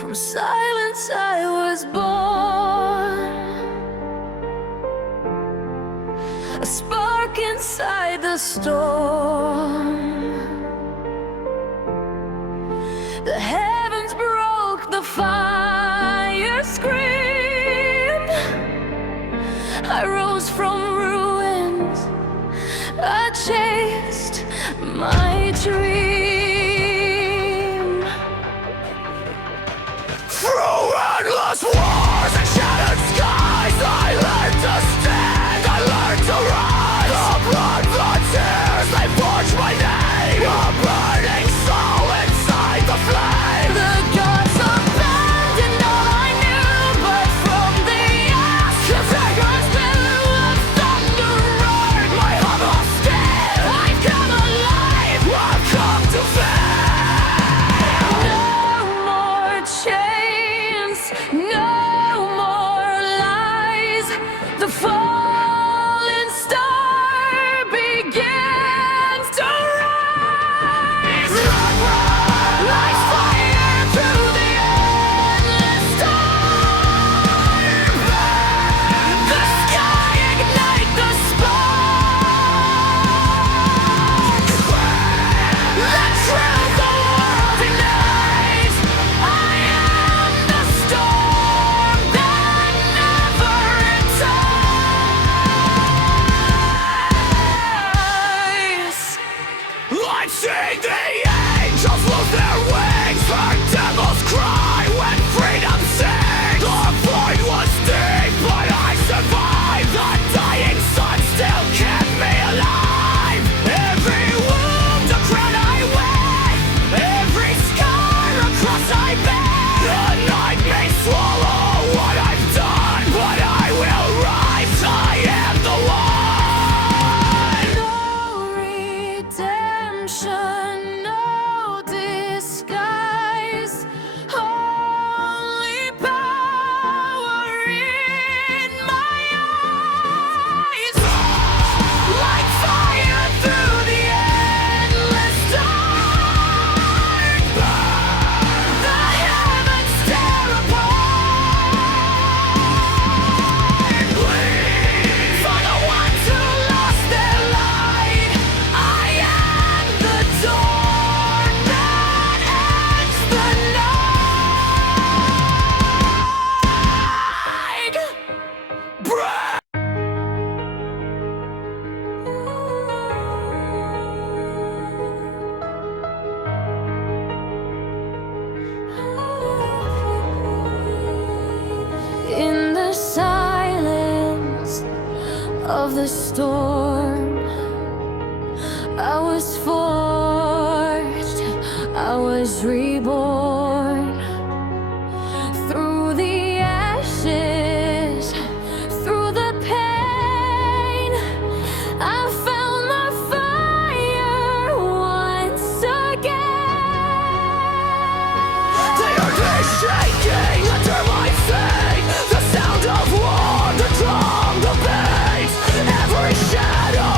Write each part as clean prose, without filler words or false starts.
From silence I was born, a spark inside the storm. The heavens broke, the fire screamed. I rose from ruins, I chased my dream. Through endless wars and shattered skies, I learned to stand, I learned to rise. The blood, the tears, they forged my name. A burning soul inside the flame. The gods abandoned all I knew, but from the ashes there goes new. The thunder roared, my heart was still. I've come alive, I've come to fame. No more chains, no more lies. The fallen star begins to rise. Like fire through the endless storm. The sky ignite the spark. The truth the world denies. I am the storm that never retires. I've seen the angels lose their wings, heard devils cry when freedom sings. The void was deep, but I survived. The dying sun still kept me alive. Every wound a crown I wear, every scar a cross I bear. The night may swallow what I've done, but I will rise. I am the one. No redemption, no disguise, only power in my eyes. Like fire through the endless dark. The heavens tear apart. Bleed for the ones who lost their light. I am the dawn that ends the night. Breath. In the silence of the storm, I was forged, I was reborn. Through the ashes, through the pain, I found my fire once again. The earth is shaking under my feet. The sound of war, the drum, the bass. Every shadow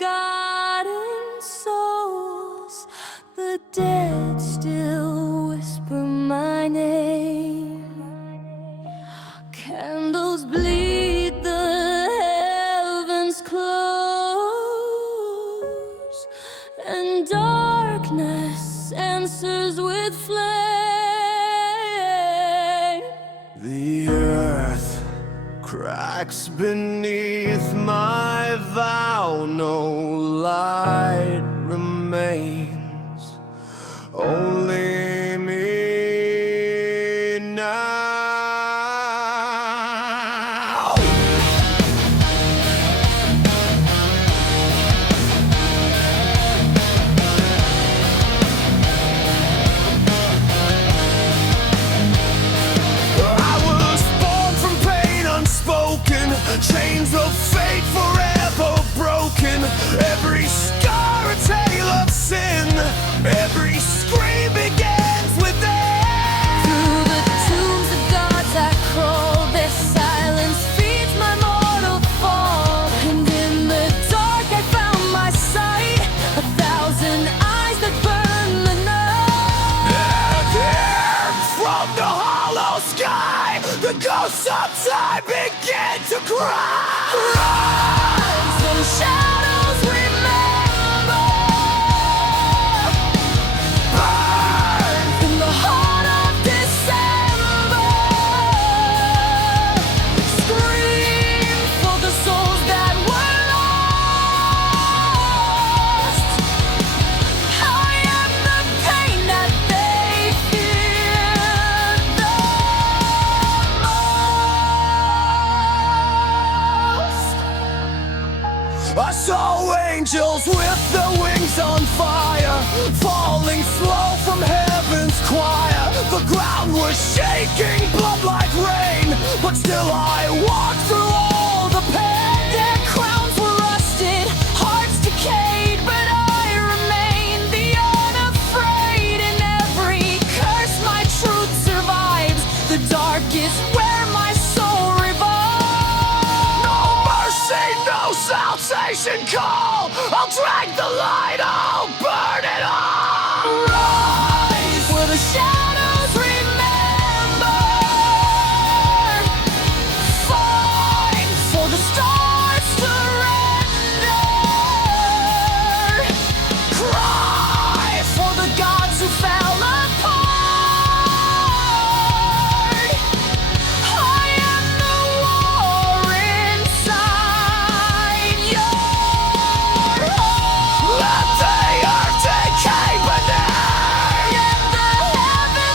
forgotten souls. The dead still whisper my name. Candles bleed, the heavens close, and darkness answers with flame. The earth cracks beneath my vow, no light remains, only me now. Chains of fate forever broken. Every scar a tale of sin. Every scream begins within. Through the tombs of gods I crawl. Their silence feeds my mortal fall. And in the dark I found my sight. 1,000 eyes that burn the night. And from the hollow sky, the ghosts of time begin to cry. Rise from shadows, remember. Burn in the heart of December. Scream for the souls that were lost. I am the pain that they feared the most. I saw angels with their wings on fire, falling slow from heaven's choir. The ground was shaking, blood like rain, but still I walked through all the pain. Their crowns were rusted, hearts decayed, but I remained the unafraid. In every curse my truth survives. The dark is where my soul revives. No mercy, no salvation call. I'll drag the light, I'll burn it all. Rise where the shadows remember. Fight for the stars surrender. Cry for the gods who fell apart. I am the war inside your heart. Let the earth decay beneath. Let the heavens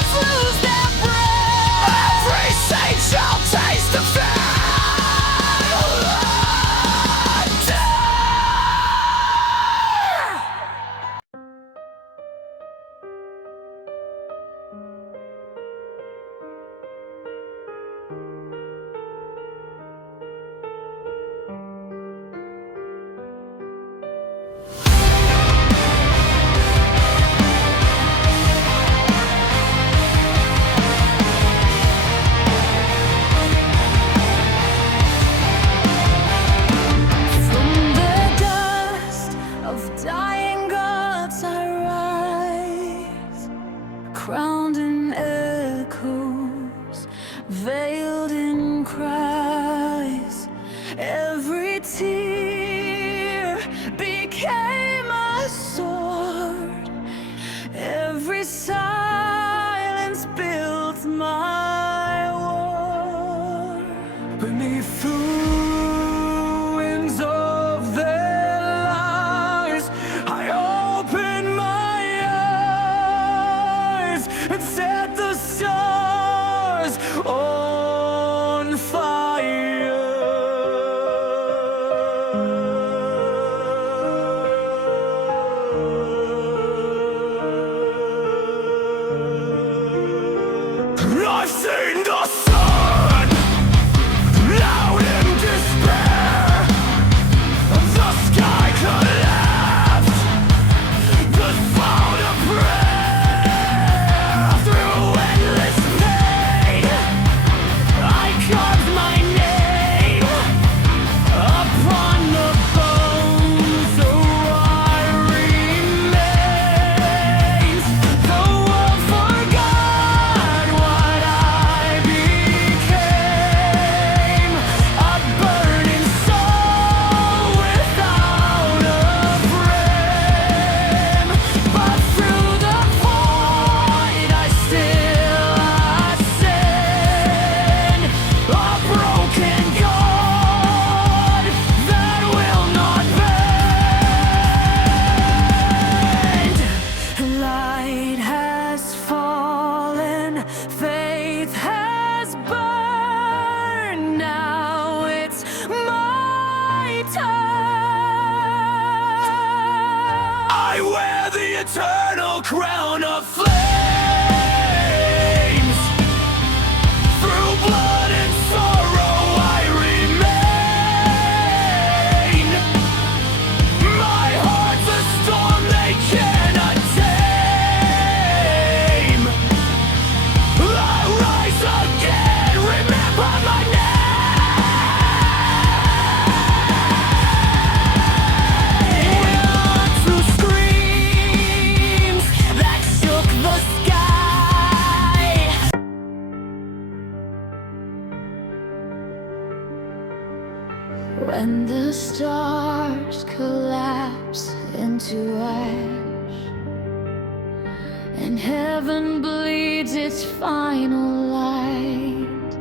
eternal crown of flames. Through blood and sorrow I remain. My heart's a storm they cannot tame. I rise again, remember my name. Through screams that shook the sky. When the stars collapse into ash and heaven bleeds its final light,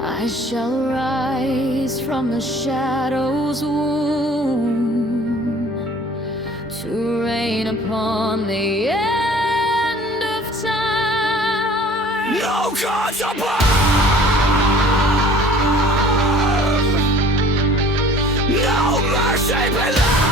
I shall rise from the shadows womb to reign upon the end of time. No gods above, no mercy below.